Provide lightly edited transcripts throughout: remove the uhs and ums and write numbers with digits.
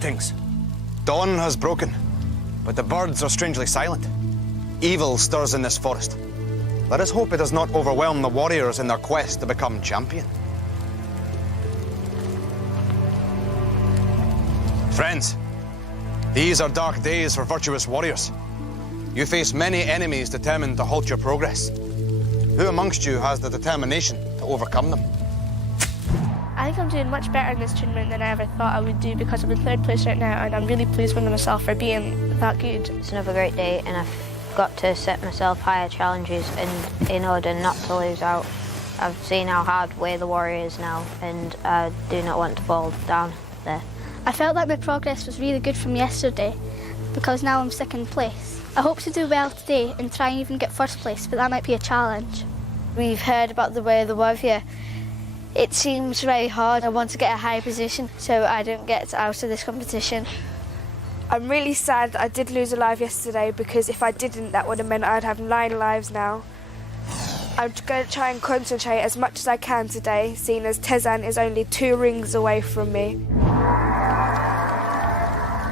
Greetings. Dawn has broken, but the birds are strangely silent. Evil stirs in this forest. Let us hope it does not overwhelm the warriors in their quest to become champion. Friends, these are dark days for virtuous warriors. You face many enemies determined to halt your progress. Who amongst you has the determination to overcome them? I think I'm doing much better in this tournament than I ever thought I would do because I'm in third place right now and I'm really pleased with myself for being that good. It's another great day and I've got to set myself higher challenges in order not to lose out. I've seen how hard Way the Warrior is now and I do not want to fall down there. I felt like my progress was really good from yesterday because now I'm second place. I hope to do well today and try and even get first place, but that might be a challenge. We've heard about the Way of the Warrior. It seems very hard. I want to get a high position so I don't get out of this competition. I'm really sad that I did lose a life yesterday because if I didn't, that would have meant I'd have 9 lives now. I'm going to try and concentrate as much as I can today, seeing as Tezan is only 2 rings away from me.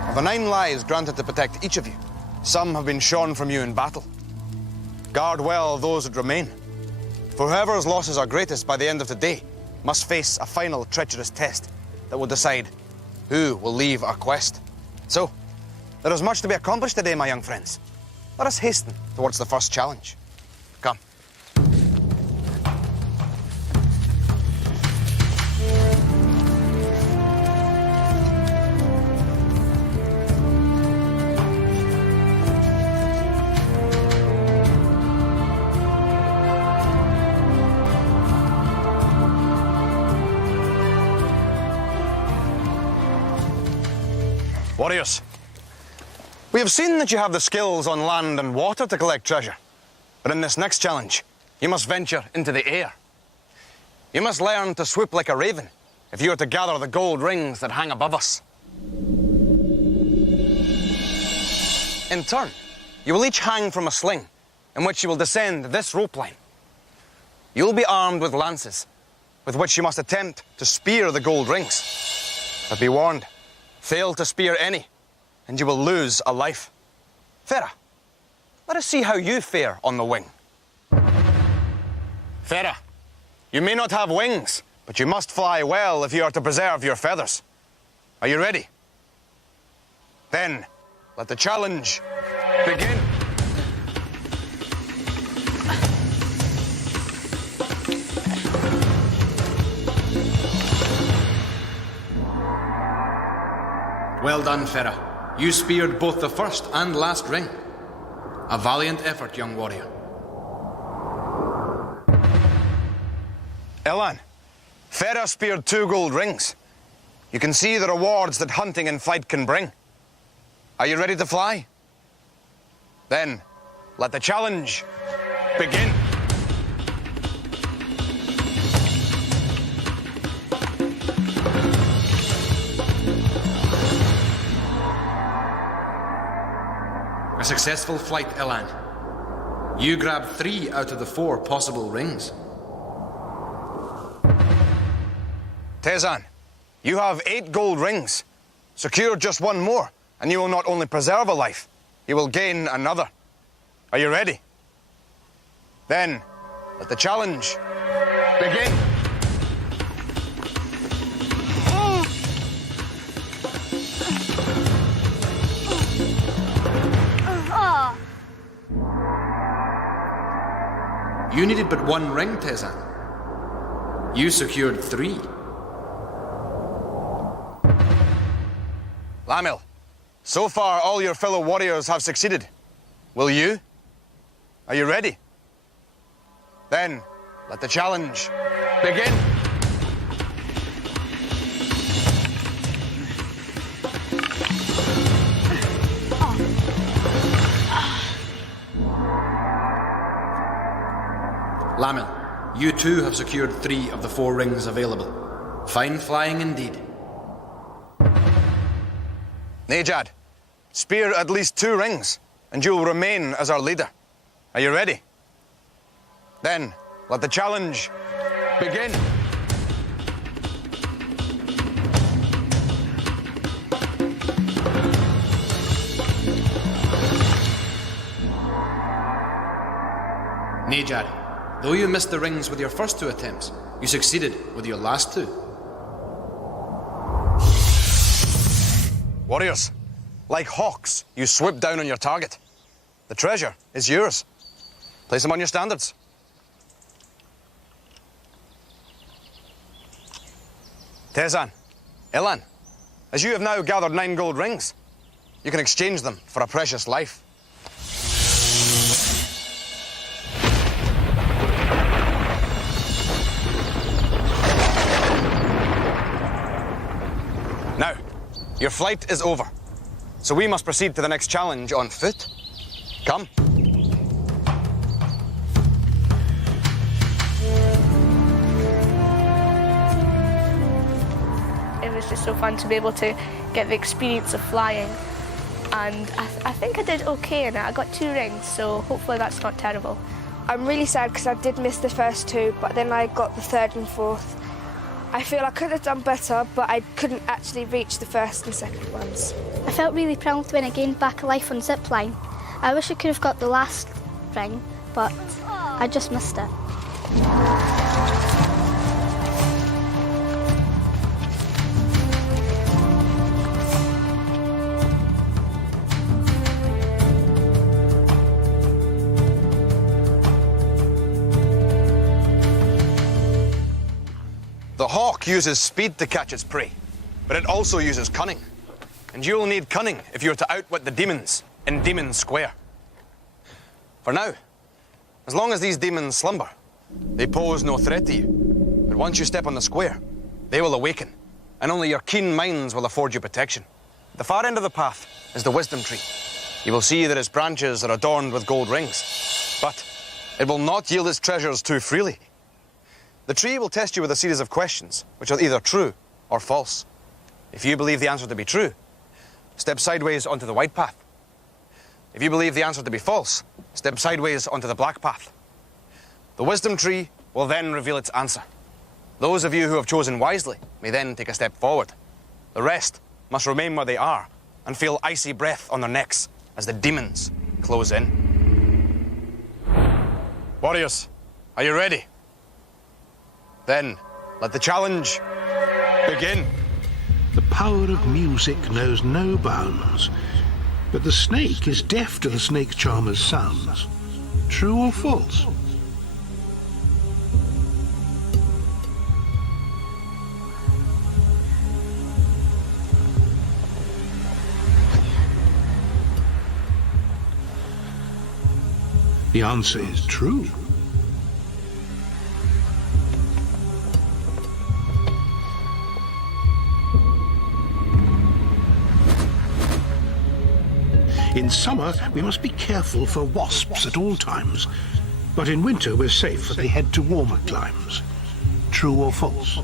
Of the 9 lives granted to protect each of you, some have been shorn from you in battle. Guard well those that remain, for whoever's losses are greatest by the end of the day must face a final treacherous test that will decide who will leave our quest. So, there is much to be accomplished today, my young friends. Let us hasten towards the first challenge. Come. Warriors, we have seen that you have the skills on land and water to collect treasure. But in this next challenge, you must venture into the air. You must learn to swoop like a raven if you are to gather the gold rings that hang above us. In turn, you will each hang from a sling in which you will descend this rope line. You will be armed with lances, with which you must attempt to spear the gold rings. But be warned, fail to spear any, and you will lose a life. Farah, let us see how you fare on the wing. Farah, you may not have wings, but you must fly well if you are to preserve your feathers. Are you ready? Then, let the challenge begin. Well done, Farah. You speared both the first and last ring. A valiant effort, young warrior. Elan, Farah speared 2 gold rings. You can see the rewards that hunting and flight can bring. Are you ready to fly? Then, let the challenge begin. A successful flight, Elan. You grabbed 3 out of the 4 possible rings. Tezan, you have 8 gold rings. Secure just 1 more, and you will not only preserve a life, you will gain another. Are you ready? Then, let the challenge begin. You needed but 1 ring, Tezan. You secured 3. Lamil, so far all your fellow warriors have succeeded. Will you? Are you ready? Then, let the challenge begin. Lamil, you too have secured 3 of the 4 rings available. Fine flying indeed. Najad, spear at least 2 rings, and you will remain as our leader. Are you ready? Then, let the challenge begin. Nay, Jarry. Though you missed the rings with your first 2 attempts, you succeeded with your last 2. Warriors, like hawks, you swoop down on your target. The treasure is yours. Place them on your standards. Tezan, Ilan, as you have now gathered 9 gold rings, you can exchange them for a precious life. Now, your flight is over, so we must proceed to the next challenge on foot. Come. It was just so fun to be able to get the experience of flying, and I think I did okay in it. I got 2 rings, so hopefully that's not terrible. I'm really sad because I did miss the first 2, but then I got the 3rd and 4th. I feel I could have done better, but I couldn't actually reach the 1st and 2nd ones. I felt really proud when I gained back a life on zipline. I wish I could have got the last ring, but I just missed it. The hawk uses speed to catch its prey, but it also uses cunning. And you'll need cunning if you're to outwit the demons in Demon Square. For now, as long as these demons slumber, they pose no threat to you. But once you step on the square, they will awaken, and only your keen minds will afford you protection. At the far end of the path is the wisdom tree. You will see that its branches are adorned with gold rings, but it will not yield its treasures too freely. The tree will test you with a series of questions, which are either true or false. If you believe the answer to be true, step sideways onto the white path. If you believe the answer to be false, step sideways onto the black path. The wisdom tree will then reveal its answer. Those of you who have chosen wisely may then take a step forward. The rest must remain where they are and feel icy breath on their necks as the demons close in. Warriors, are you ready? Then, let the challenge begin. The power of music knows no bounds, but the snake is deaf to the snake charmer's sounds. True or false? The answer is true. In summer, we must be careful for wasps at all times, but in winter we're safe as they head to warmer climes. True or false?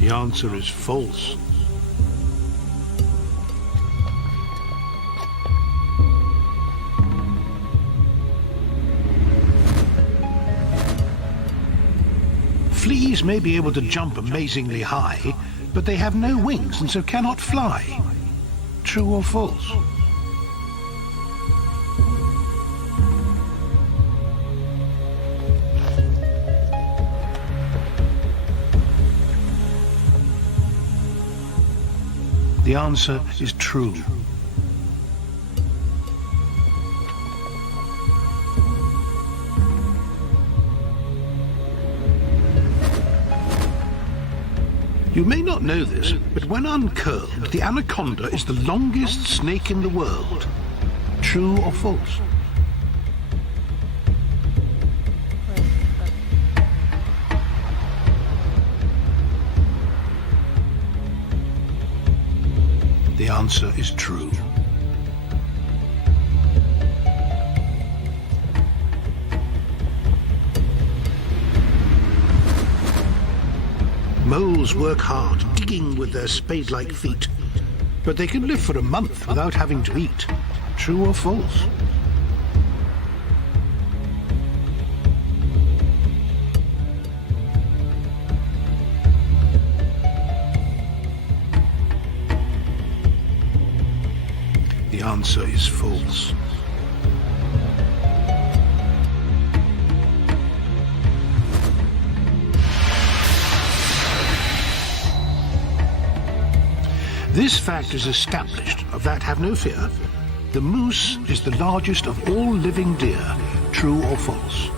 The answer is false. Fleas may be able to jump amazingly high, but they have no wings and so cannot fly. True or false? The answer is true. You may not know this, but when uncurled, the anaconda is the longest snake in the world. True or false? The answer is true. Moles work hard, digging with their spade-like feet. but they can live for a month without having to eat. True or false? The answer is false. This fact is established. Of that, have no fear. The moose is the largest of all living deer. True or false?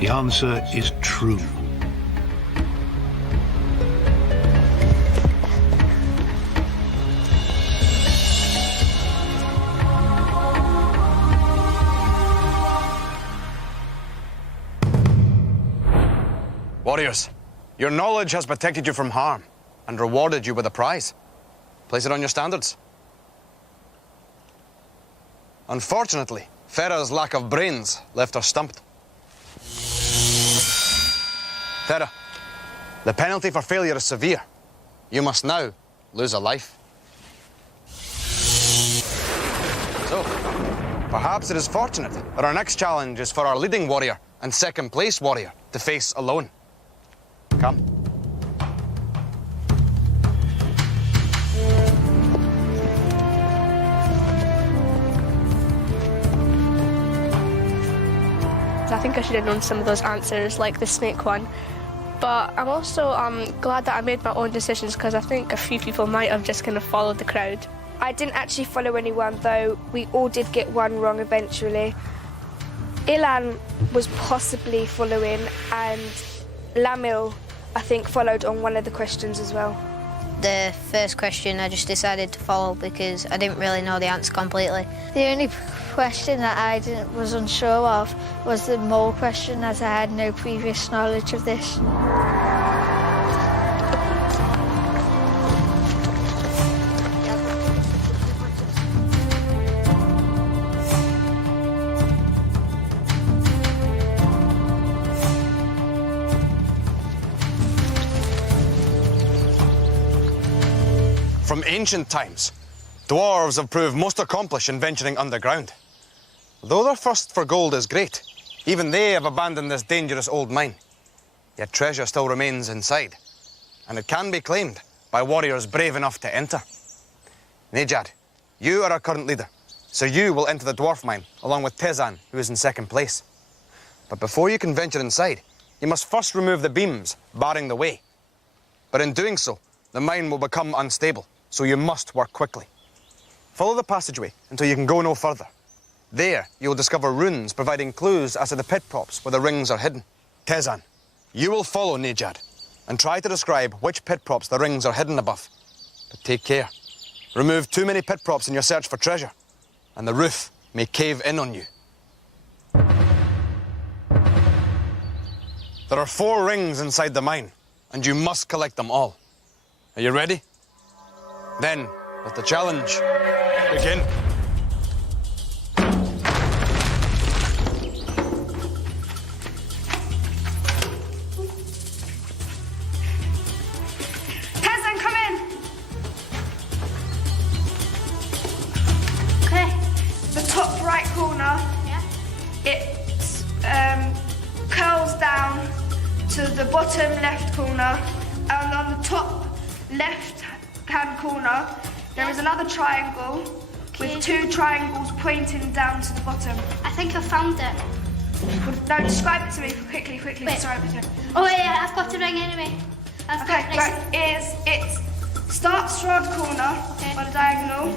The answer is true. Warriors, your knowledge has protected you from harm and rewarded you with a prize. Place it on your standards. Unfortunately, Farah's lack of brains left her stumped. Farah, the penalty for failure is severe. You must now lose a life. So, perhaps it is fortunate that our next challenge is for our leading warrior and second place warrior to face alone. Come. I think I should have known some of those answers, like the snake one. But I'm also glad that I made my own decisions, because I think a few people might have just kind of followed the crowd. I didn't actually follow anyone, though we all did get one wrong eventually. Ilan was possibly following, and Lamil, I think, followed on one of the questions as well. The first question I just decided to follow because I didn't really know the answer completely. The only question that I was unsure of was the mole question, as I had no previous knowledge of this. From ancient times, dwarves have proved most accomplished in venturing underground. Though their thirst for gold is great, even they have abandoned this dangerous old mine. Yet treasure still remains inside, and it can be claimed by warriors brave enough to enter. Nejad, you are our current leader, so you will enter the dwarf mine along with Tezan, who is in second place. But before you can venture inside, you must first remove the beams barring the way. But in doing so, the mine will become unstable, so you must work quickly. Follow the passageway until you can go no further. There, you will discover runes providing clues as to the pit props where the rings are hidden. Tezan, you will follow Nejad and try to describe which pit props the rings are hidden above. But take care. Remove too many pit props in your search for treasure, and the roof may cave in on you. There are 4 rings inside the mine, and you must collect them all. Are you ready? Then, let the challenge begin. Tezan, come in! Okay. The top right corner, it curls down to the bottom left corner, and on the top left-hand corner, there is another triangle with 2 triangles pointing down to the bottom. I think I found it. No, describe it to me quickly. Wait. Describe it to me. Oh yeah, I've got the ring anyway. I've Okay, got right. It starts round corner on a diagonal.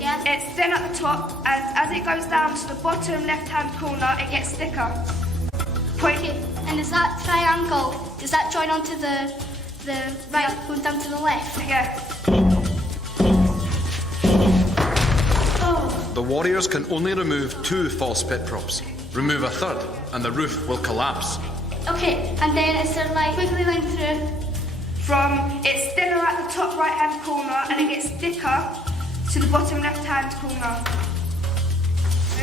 Yeah. It's then at the top, and as it goes down to the bottom left-hand corner, it gets thicker. Okay. And is that triangle? Does that join onto the right going down to the left? Yeah. The warriors can only remove 2 false pit props. Remove a third, and the roof will collapse. Okay, and then is there like wiggly line through? It's thinner at the top right-hand corner, and it gets thicker to the bottom left-hand corner.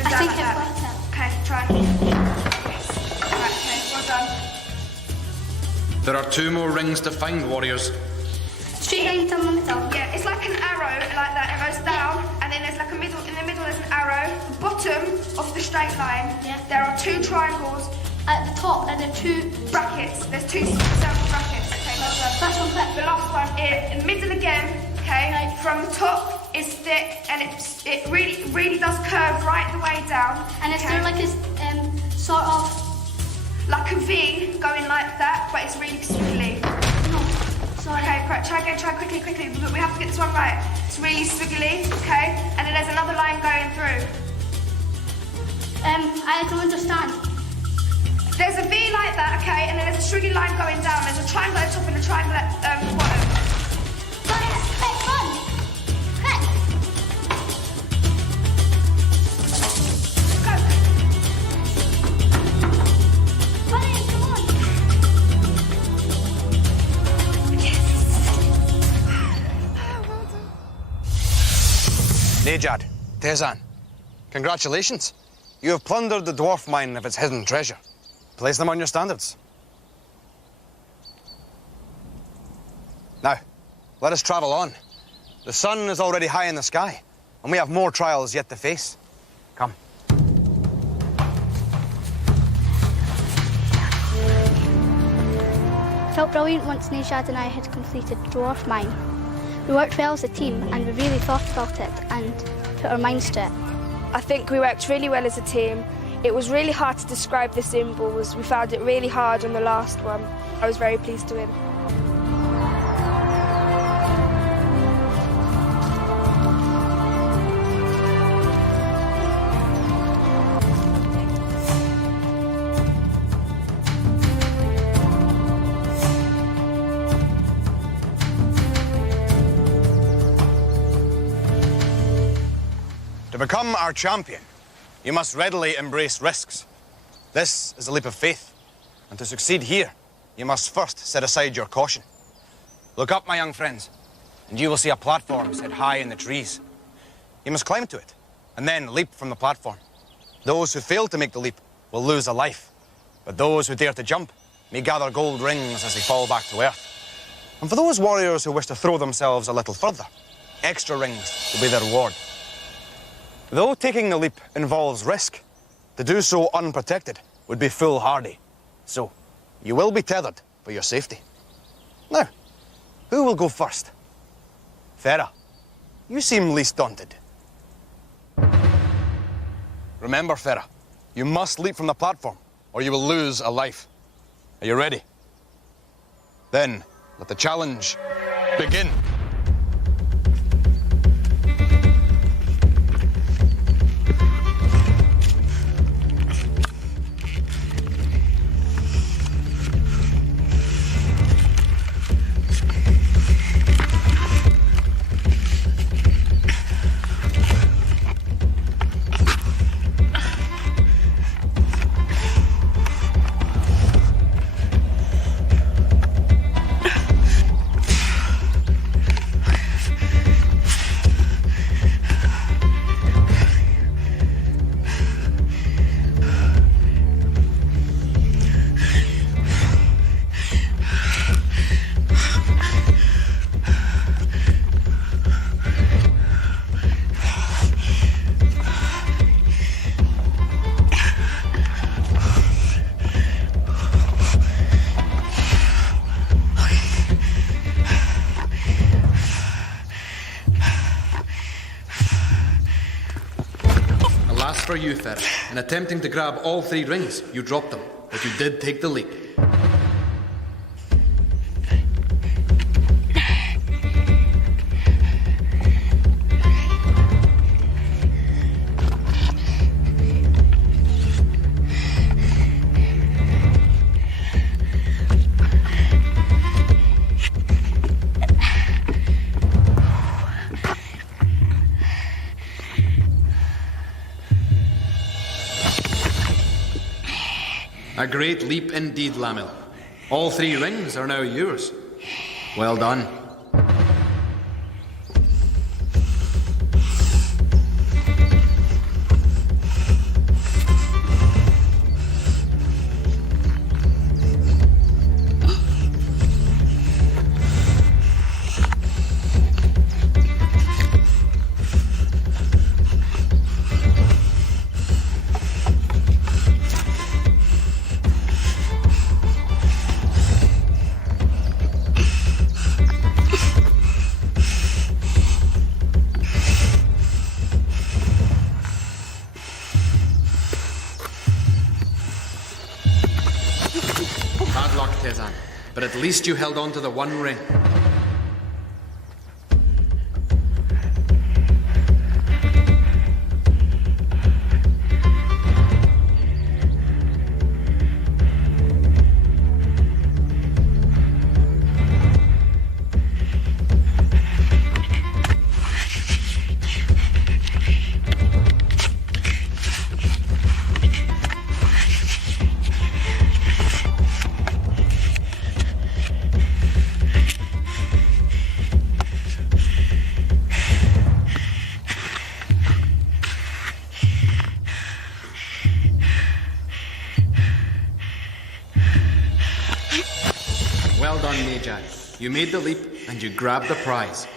I think I've got it. Okay, try. Right, okay, well done. There are 2 more rings to find, warriors. Straight line down the middle. Yeah, it's like an arrow, like that. It goes down, and then there's like a middle. In the middle, there's an arrow. The bottom of the straight line, there are 2 triangles. At the top, there are 2 brackets. There's 2 circle brackets. Okay, That's one clip. the last one. In the middle again. Okay, from the top is thick, and it really does curve right the way down. And is there like a sort of like a V going like that, but it's really squiggly. no? Sorry. Okay, try again. Try quickly. We have to get this one right. It's really squiggly. Okay, and then there's another line going through. I don't understand. There's a V like that, okay, and then there's a squiggly line going down. There's a triangle at the top and a triangle at the bottom. Run! Quick! Go. Bunny, come on! Nejad, Tezan, congratulations. You have plundered the dwarf mine of its hidden treasure. Place them on your standards. Now, let us travel on. The sun is already high in the sky, and we have more trials yet to face. Come. Felt brilliant once Nejad and I had completed the dwarf mine. We worked well as a team, and we really thought about it and put our minds to it. I think we worked really well as a team. It was really hard to describe the symbols. We found it really hard on the last one. I was very pleased to win. To become our champion, you must readily embrace risks. This is a leap of faith, and to succeed here, you must first set aside your caution. Look up, my young friends, and you will see a platform set high in the trees. You must climb to it, and then leap from the platform. Those who fail to make the leap will lose a life, but those who dare to jump may gather gold rings as they fall back to earth. And for those warriors who wish to throw themselves a little further, extra rings will be their reward. Though taking the leap involves risk, to do so unprotected would be foolhardy. So, you will be tethered for your safety. Now, who will go first? Farah, you seem least daunted. Remember, Farah, you must leap from the platform, or you will lose a life. Are you ready? Then, let the challenge begin. For you, Farah. In attempting to grab all 3 rings, you dropped them, but you did take the leap. A great leap indeed, Lamil. All 3 rings are now yours. Well done. but at least you held on to the one ring. Well done, Nejad. You made the leap and you grabbed the prize.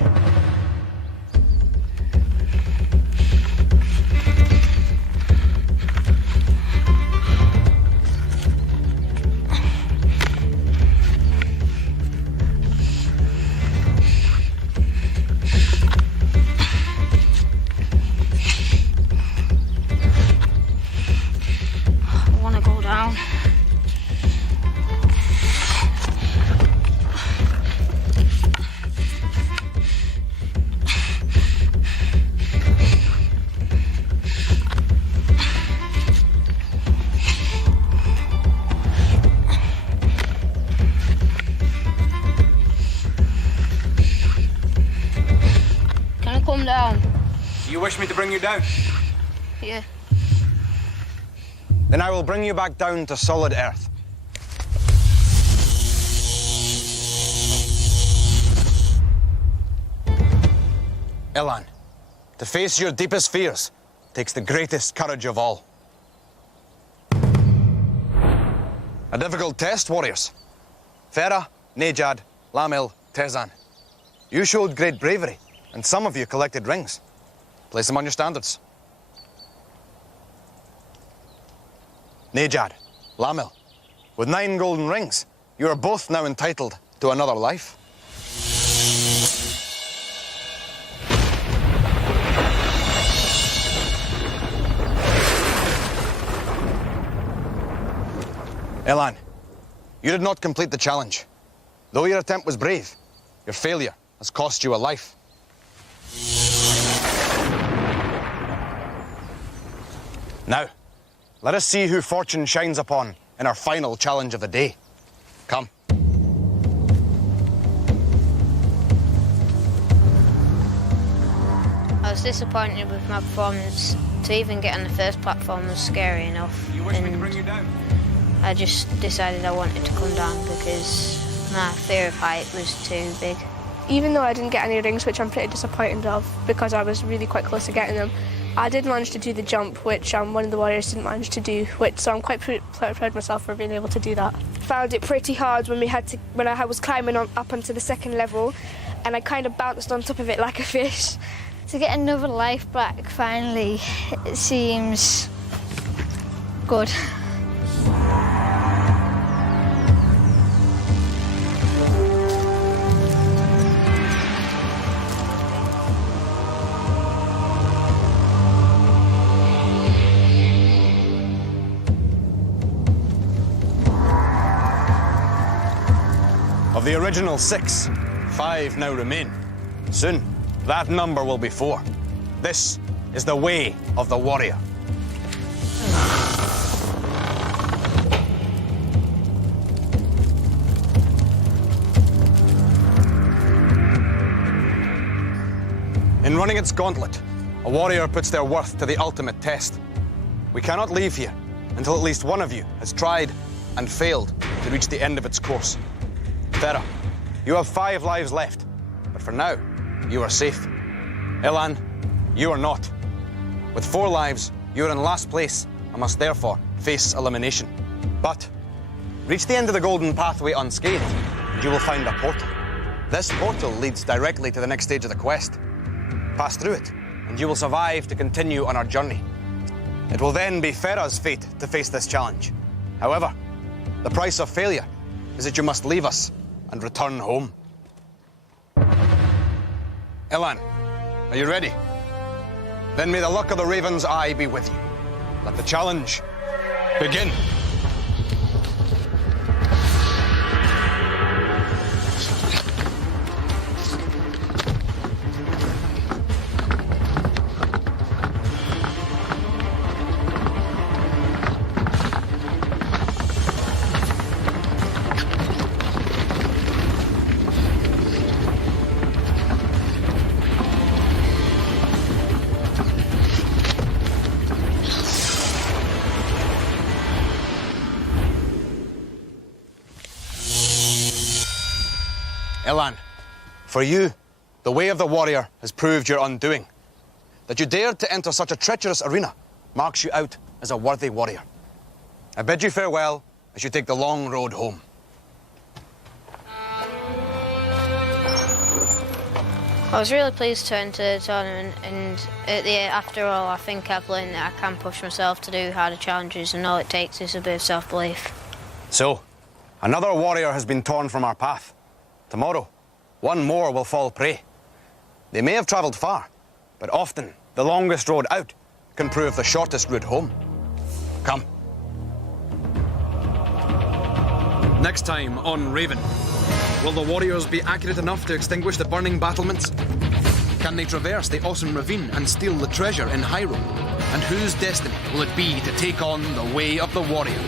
I want to go down. Can I come down? You wish me to bring you down? Yeah. Then I will bring you back down to solid earth. Elan, to face your deepest fears takes the greatest courage of all. A difficult test, warriors. Farah, Nejad, Lamil, Tezan. You showed great bravery, and some of you collected rings. Place them on your standards. Nejad, Lamil, with 9 golden rings, you are both now entitled to another life. Elan, you did not complete the challenge. Though your attempt was brave, your failure has cost you a life. Now, let us see who fortune shines upon in our final challenge of the day. Come. I was disappointed with my performance. To even get on the first platform was scary enough. You wish me to bring you down? I just decided I wanted to come down because my fear of height was too big. Even though I didn't get any rings, which I'm pretty disappointed of because I was really quite close to getting them, I did manage to do the jump, which one of the warriors didn't manage to do, so I'm quite proud of myself for being able to do that. Found it pretty hard when I was climbing up onto the second level, and I kind of bounced on top of it like a fish. To get another life back finally, it seems good. Of the original 6, 5 now remain. Soon, that number will be 4. This is the way of the warrior. In running its gauntlet, a warrior puts their worth to the ultimate test. We cannot leave here until at least one of you has tried and failed to reach the end of its course. Farah, you have 5 lives left, but for now, you are safe. Elan, you are not. With 4 lives, you are in last place and must therefore face elimination. But reach the end of the golden pathway unscathed, and you will find a portal. This portal leads directly to the next stage of the quest. Pass through it, and you will survive to continue on our journey. It will then be Farah's fate to face this challenge. However, the price of failure is that you must leave us and return home. Elan, are you ready? Then may the luck of the Raven's Eye be with you. Let the challenge begin. For you, the way of the warrior has proved your undoing. That you dared to enter such a treacherous arena marks you out as a worthy warrior. I bid you farewell as you take the long road home. I was really pleased to enter the tournament, and after all, I think I've learned that I can push myself to do harder challenges, and all it takes is a bit of self-belief. So, another warrior has been torn from our path. Tomorrow, one more will fall prey. They may have travelled far, but often the longest road out can prove the shortest route home. Come. Next time on Raven, will the warriors be accurate enough to extinguish the burning battlements? Can they traverse the awesome ravine and steal the treasure in Hyrule? And whose destiny will it be to take on the way of the warrior?